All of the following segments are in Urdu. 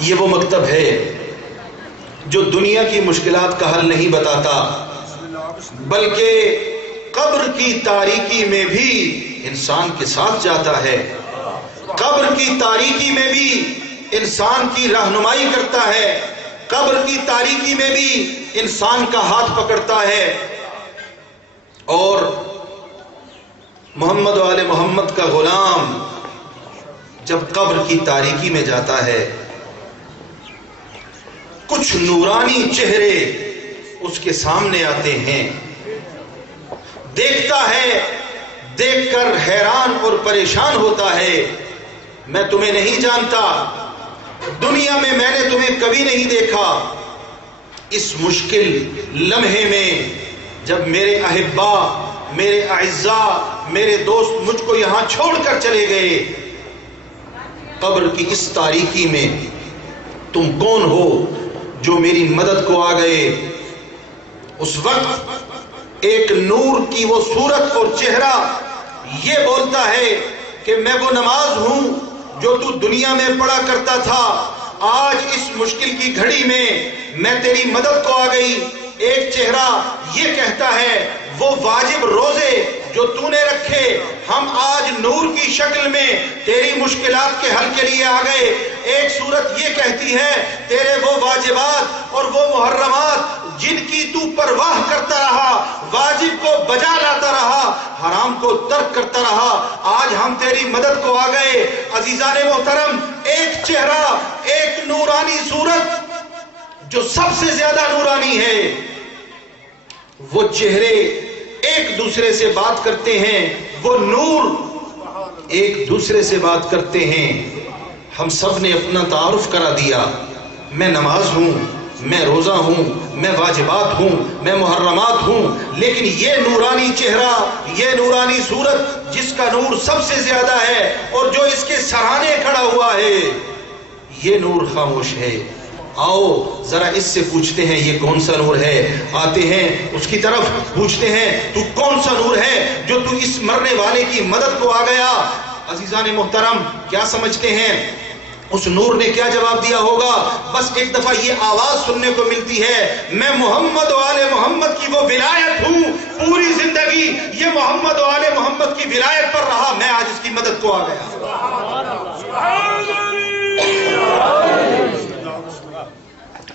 یہ وہ مکتب ہے جو دنیا کی مشکلات کا حل نہیں بتاتا، بلکہ قبر کی تاریکی میں بھی انسان کے ساتھ جاتا ہے، قبر کی تاریکی میں بھی انسان کی رہنمائی کرتا ہے، قبر کی تاریکی میں بھی انسان کا ہاتھ پکڑتا ہے۔ اور محمد و آل محمد کا غلام جب قبر کی تاریکی میں جاتا ہے، کچھ نورانی چہرے اس کے سامنے آتے ہیں، دیکھتا ہے، دیکھ کر حیران اور پریشان ہوتا ہے۔ میں تمہیں نہیں جانتا، دنیا میں نے تمہیں کبھی نہیں دیکھا۔ اس مشکل لمحے میں جب میرے احبا، میرے اعزاء، میرے دوست مجھ کو یہاں چھوڑ کر چلے گئے، قبر کی اس تاریکی میں تم کون ہو جو میری مدد کو آ گئے؟ اس وقت ایک نور کی وہ صورت اور چہرہ یہ بولتا ہے کہ میں وہ نماز ہوں جو تو دنیا میں پڑھا کرتا تھا، آج اس مشکل کی گھڑی میں تیری مدد کو آ گئی۔ ایک چہرہ یہ کہتا ہے وہ واجب روزے جو تو نے رکھے، ہم آج نور کی شکل میں تیری مشکلات کے حل کے لیے آ گئے۔ ایک صورت یہ کہتی ہے تیرے وہ واجبات اور وہ محرمات جن کی تو پرواہ کرتا رہا، واجب کو بجا لاتا رہا، حرام کو ترک کرتا رہا، آج ہم تیری مدد کو آ گئے۔ عزیزان محترم، ایک چہرہ، ایک نورانی صورت جو سب سے زیادہ نورانی ہے، وہ چہرے ایک دوسرے سے بات کرتے ہیں، وہ نور ایک دوسرے سے بات کرتے ہیں۔ ہم سب نے اپنا تعارف کرا دیا، میں نماز ہوں، میں روزہ ہوں، میں واجبات ہوں، میں محرمات ہوں، لیکن یہ نورانی چہرہ، یہ نورانی صورت جس کا نور سب سے زیادہ ہے اور جو اس کے سرانے کھڑا ہوا ہے، یہ نور خاموش ہے۔ آؤ ذرا اس سے پوچھتے ہیں یہ کون سا نور ہے۔ آتے ہیں اس کی طرف، پوچھتے ہیں تو کون سا نور ہے جو تو اس مرنے والے کی مدد کو آ گیا؟ عزیزان محترم، کیا سمجھتے ہیں اس نور نے کیا جواب دیا ہوگا؟ بس ایک دفعہ یہ آواز سننے کو ملتی ہے، میں محمد و آل محمد کی وہ ولایت ہوں، پوری زندگی یہ محمد و آل محمد کی ولایت پر رہا، میں آج اس کی مدد کو آ گیا۔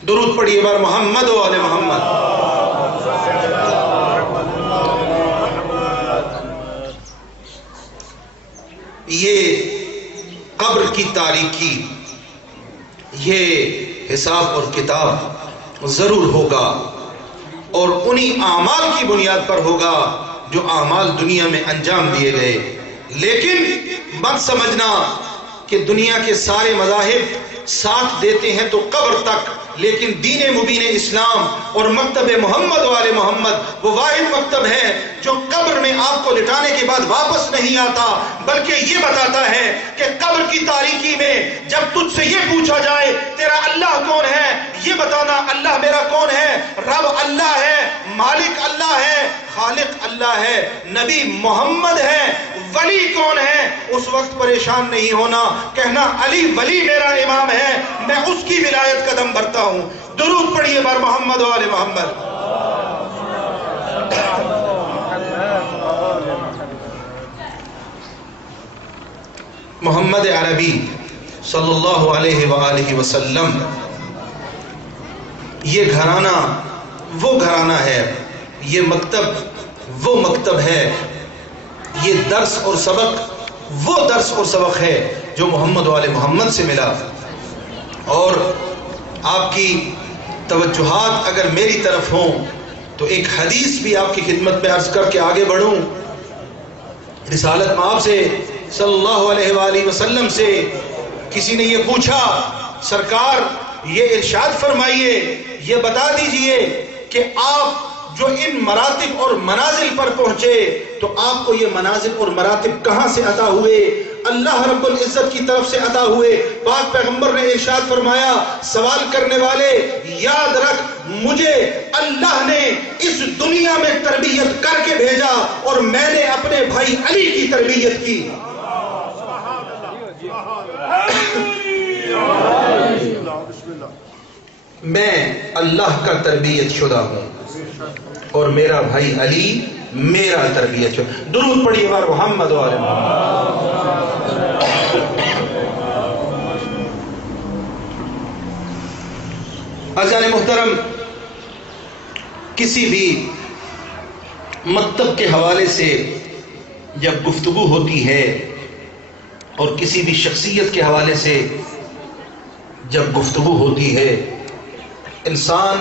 درود پڑھیے بار محمد و آل محمد۔ یہ قبر کی تاریکی، یہ حساب اور کتاب ضرور ہوگا، اور انہی اعمال کی بنیاد پر ہوگا جو اعمال دنیا میں انجام دیے گئے۔ لیکن مت سمجھنا کہ دنیا کے سارے مذاہب ساتھ دیتے ہیں تو قبر تک، لیکن دین مبین اسلام اور مکتب محمد و آل محمد وہ واحد مکتب ہے جو قبر میں آپ کو لٹانے کے بعد واپس نہیں آتا، بلکہ یہ بتاتا ہے کہ قبر کی تاریکی میں جب تجھ سے یہ پوچھا جائے تیرا اللہ کون ہے، یہ بتانا اللہ میرا کون ہے، رب اللہ ہے، مالک اللہ ہے، خالق اللہ ہے، نبی محمد ہے، ولی کون ہے، اس وقت پریشان نہیں ہونا، کہنا علی ولی میرا امام ہے، میں اس کی ولایت قدم بھرتا ہوں۔ درود پڑھیے بار محمد و آل محمد۔ محمد عربی صلی اللہ علیہ وآلہ وسلم، یہ گھرانہ وہ گھرانہ ہے، یہ مکتب وہ مکتب ہے، یہ درس اور سبق وہ درس اور سبق ہے جو محمد و آل محمد سے ملا۔ اور آپ کی توجہات اگر میری طرف ہوں تو ایک حدیث بھی آپ کی خدمت میں عرض کر کے آگے بڑھوں۔ رسالت مآب سے صلی اللہ علیہ وآلہ وسلم سے کسی نے یہ پوچھا، سرکار یہ ارشاد فرمائیے، یہ بتا دیجئے کہ آپ جو ان مراتب اور منازل پر پہنچے تو آپ کو یہ منازل اور مراتب کہاں سے عطا ہوئے؟ اللہ رب العزت کی طرف سے عطا ہوئے۔ پاک پیغمبر نے ارشاد فرمایا، سوال کرنے والے یاد رکھ، مجھے اللہ نے اس دنیا میں تربیت کر کے بھیجا اور میں نے اپنے بھائی علی کی تربیت کی۔ میں اللہ کا تربیت شدہ ہوں اور میرا بھائی علی میرا تربیت شدہ. درود پڑھیے بار محمد و آل محمد. عزیزان محترم، کسی بھی مکتب کے حوالے سے جب گفتگو ہوتی ہے اور کسی بھی شخصیت کے حوالے سے جب گفتگو ہوتی ہے، انسان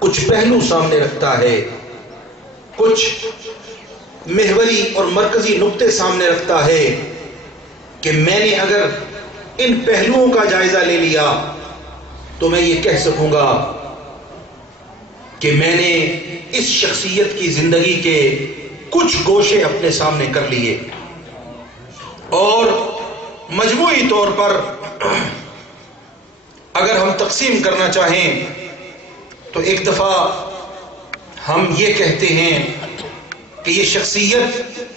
کچھ پہلو سامنے رکھتا ہے، کچھ محوری اور مرکزی نقطے سامنے رکھتا ہے کہ میں نے اگر ان پہلوؤں کا جائزہ لے لیا تو میں یہ کہہ سکوں گا کہ میں نے اس شخصیت کی زندگی کے کچھ گوشے اپنے سامنے کر لیے. اور مجموعی طور پر اگر ہم تقسیم کرنا چاہیں تو ایک دفعہ ہم یہ کہتے ہیں کہ یہ شخصیت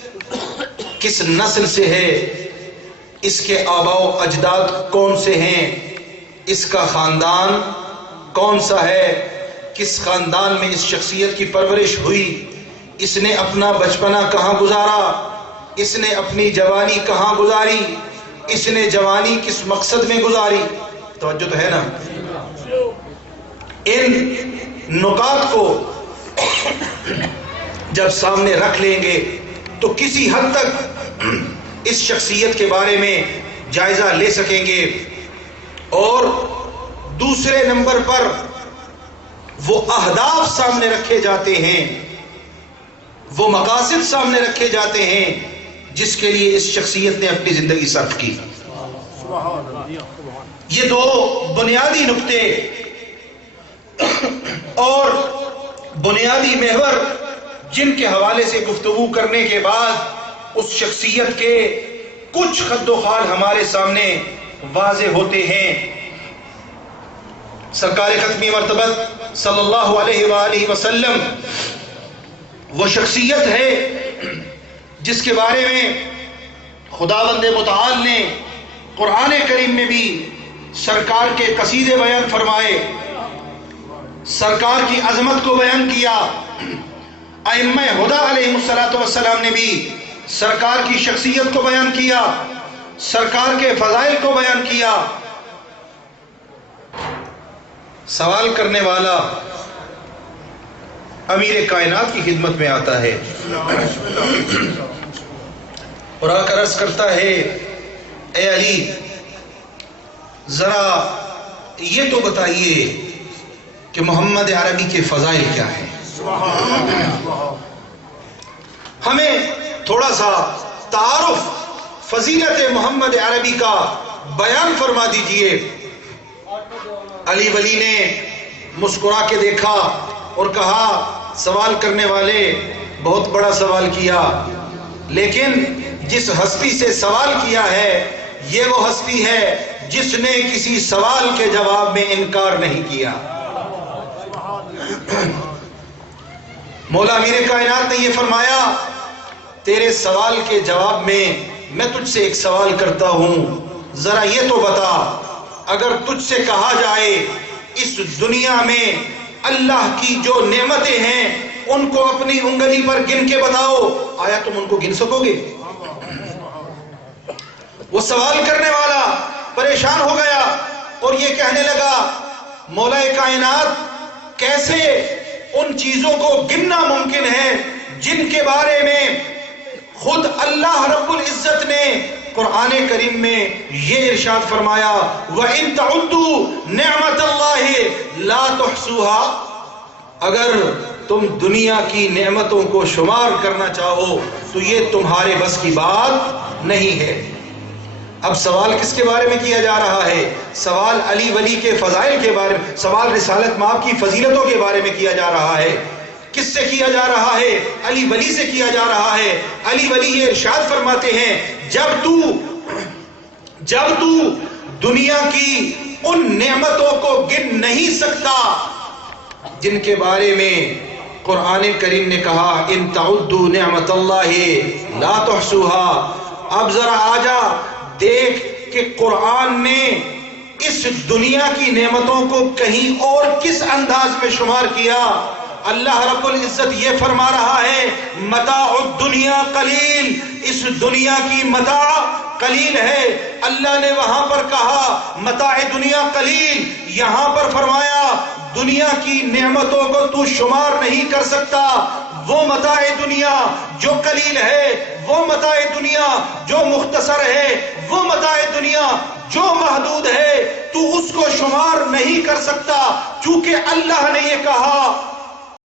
کس نسل سے ہے، اس کے آباء و اجداد کون سے ہیں، اس کا خاندان کون سا ہے، کس خاندان میں اس شخصیت کی پرورش ہوئی، اس نے اپنا بچپنا کہاں گزارا، اس نے اپنی جوانی کہاں گزاری، اس نے جوانی کس مقصد میں گزاری. توجہ تو ہے نا؟ ان نکات کو جب سامنے رکھ لیں گے تو کسی حد تک اس شخصیت کے بارے میں جائزہ لے سکیں گے. اور دوسرے نمبر پر وہ اہداف سامنے رکھے جاتے ہیں، وہ مقاصد سامنے رکھے جاتے ہیں جس کے لیے اس شخصیت نے اپنی زندگی صرف کی. یہ دو بنیادی نقطے اور بنیادی محور جن کے حوالے سے گفتگو کرنے کے بعد اس شخصیت کے کچھ خد و خال ہمارے سامنے واضح ہوتے ہیں. سرکار ختمی مرتبت صلی اللہ علیہ وآلہ وسلم وہ شخصیت ہے جس کے بارے میں خداوند متعال نے قرآن کریم میں بھی سرکار کے قصیدے بیان فرمائے، سرکار کی عظمت کو بیان کیا. ائمہ ہدی علیہ السلام نے بھی سرکار کی شخصیت کو بیان کیا، سرکار کے فضائل کو بیان کیا. سوال کرنے والا امیر کائنات کی خدمت میں آتا ہے اور آ کر عرض کرتا ہے، اے علی ذرا یہ تو بتائیے کہ محمد عربی کے فضائل کیا ہیں، ہمیں تھوڑا سا تعارف فضیلت محمد عربی کا بیان فرما دیجئے. علی ولی نے مسکرا کے دیکھا اور کہا، سوال کرنے والے بہت بڑا سوال کیا، لیکن جس ہستی سے سوال کیا ہے یہ وہ ہستی ہے جس نے کسی سوال کے جواب میں انکار نہیں کیا. مولا امیر کائنات نے یہ فرمایا، تیرے سوال کے جواب میں میں تجھ سے ایک سوال کرتا ہوں، ذرا یہ تو بتا، اگر تجھ سے کہا جائے اس دنیا میں اللہ کی جو نعمتیں ہیں ان کو اپنی انگلی پر گن کے بتاؤ، آیا تم ان کو گن سکو گے؟ وہ سوال کرنے والا پریشان ہو گیا اور یہ کہنے لگا، مولا کائنات کیسے ان چیزوں کو گننا ممکن ہے جن کے بارے میں خود اللہ رب العزت نے قرآن کریم میں یہ ارشاد فرمایا، وَإِن تَعُدُّوا نِعْمَةَ اللَّهِ لَا تُحْصُوهَا. اگر تم دنیا کی نعمتوں کو شمار کرنا چاہو تو یہ تمہارے بس کی بات نہیں ہے. اب سوال کس کے بارے میں کیا جا رہا ہے؟ سوال علی ولی کے فضائل کے بارے میں، سوال رسالت مآب کی فضیلتوں کے بارے میں کیا جا رہا ہے. کس سے کیا جا رہا ہے؟ علی ولی سے کیا جا رہا ہے. علی ولی یہ ارشاد فرماتے ہیں، جب تو دنیا کی ان نعمتوں کو گن نہیں سکتا جن کے بارے میں قرآن کریم نے کہا، ان تعدوا نعمت اللہ لا تحصوها. اب ذرا آجا دیکھ کہ قرآن نے اس دنیا کی نعمتوں کو کہیں اور کس انداز میں شمار کیا؟ اللہ رب العزت یہ فرما رہا ہے متاع الدنیا قلیل، اس دنیا کی متاع قلیل ہے۔ اللہ نے وہاں پر کہا متاع دنیا قلیل، یہاں پر فرمایا دنیا کی نعمتوں کو تو شمار نہیں کر سکتا۔ وہ متاع دنیا جو قلیل ہے، وہ متاع دنیا جو مختصر ہے، وہ متاع دنیا جو محدود ہے، تو اس کو شمار نہیں کر سکتا، چونکہ اللہ نے یہ کہا